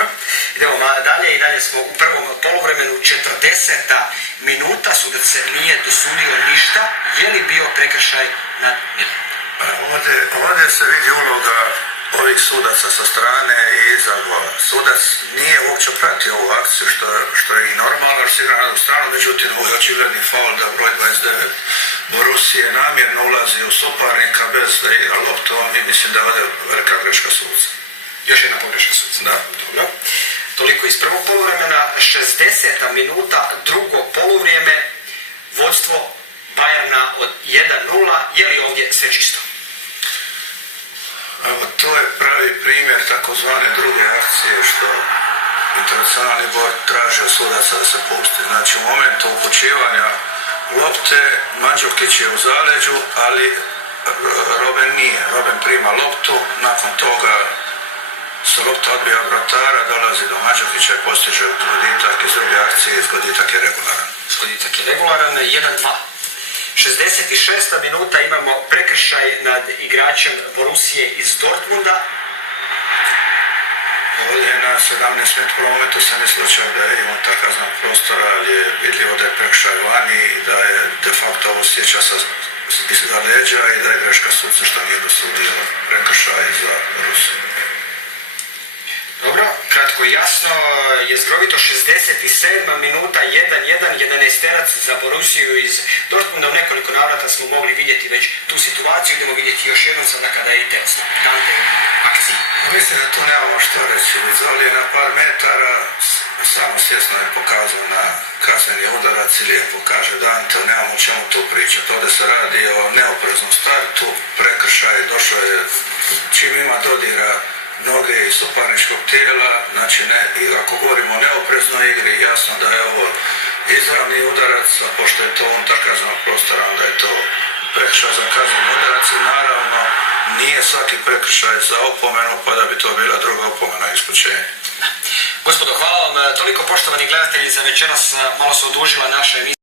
Dobro. Idemo dalje i dalje smo u prvom poluvremenu, 40. minuta, sudac se nije dosudio ništa. Je li bio prekršaj nad Milanom? Ovdje se vidi uloga ovih sudaca sa strane i iza gola. Sudac nije uopće pratio ovu akciju, što je i normalno, jer se igra na drugu stranu, međutim ovo je očigledni faul da broj 29 Borusije namjerno ulazi u suparnika bez da igra loptom i mislim da je ovdje velika greška suca. Još jedna pogreška suca. Da. Dobro. Toliko iz prvog poluvremena. 60. minuta, drugo poluvrijeme, vodstvo Bayerna od 1:0. Je li ovdje sve čisto? Evo, to je pravi primjer takozvane druge akcije što internacionalni bord traži od sudaca da se pusti. Znači u momentu upućivanja lopte Mandžukić je u zaleđu, ali Robben nije. Robben prima loptu, nakon toga se lopta odbija od vratara, dolazi do Mandžukića i postiže goditak iz druge akcije i goditak je regularan. Goditak je regularan, 1:2. 66. minuta, imamo prekršaj nad igračem Borusije iz Dortmunda. Ovdje na 17 momentu sam mislio da je imao takav znak prostora, ali je vidljivo da je prekršaj vani i da je de facto osjeća iza leđa i da je greška suca što nije dosudio prekršaj za Borusiju. Dobro, kratko i jasno, jezgrovito. 67. minuta, 1:1, 11-terac za Borusiju iz Dortmunda. U nekoliko navrata smo mogli vidjeti već tu situaciju, idemo vidjeti još jednom sada kada je i Telstar. Dante u akciji. Mislim da tu nemamo što reći. Vizoli je na par metara, samo svjesno je pokazao na kazneni udarac i lijepo kaže Dante, nemamo o čemu tu pričati. Ovdje se radi o neopreznom startu, prekršaj, došao je čim ima dodira noge iz suparničkog tijela, znači i ako govorimo o neopreznoj igri, jasno da je ovo izravni udarac, a pošto je to unutar kaznenog prostora, onda je to prekršaj za kazneni udarac i naravno nije svaki prekršaj za opomenu, pa da bi to bila druga opomena isključenja. Gospodo, hvala vam toliko, poštovani gledatelji, za večeras malo se odužila naša emisija.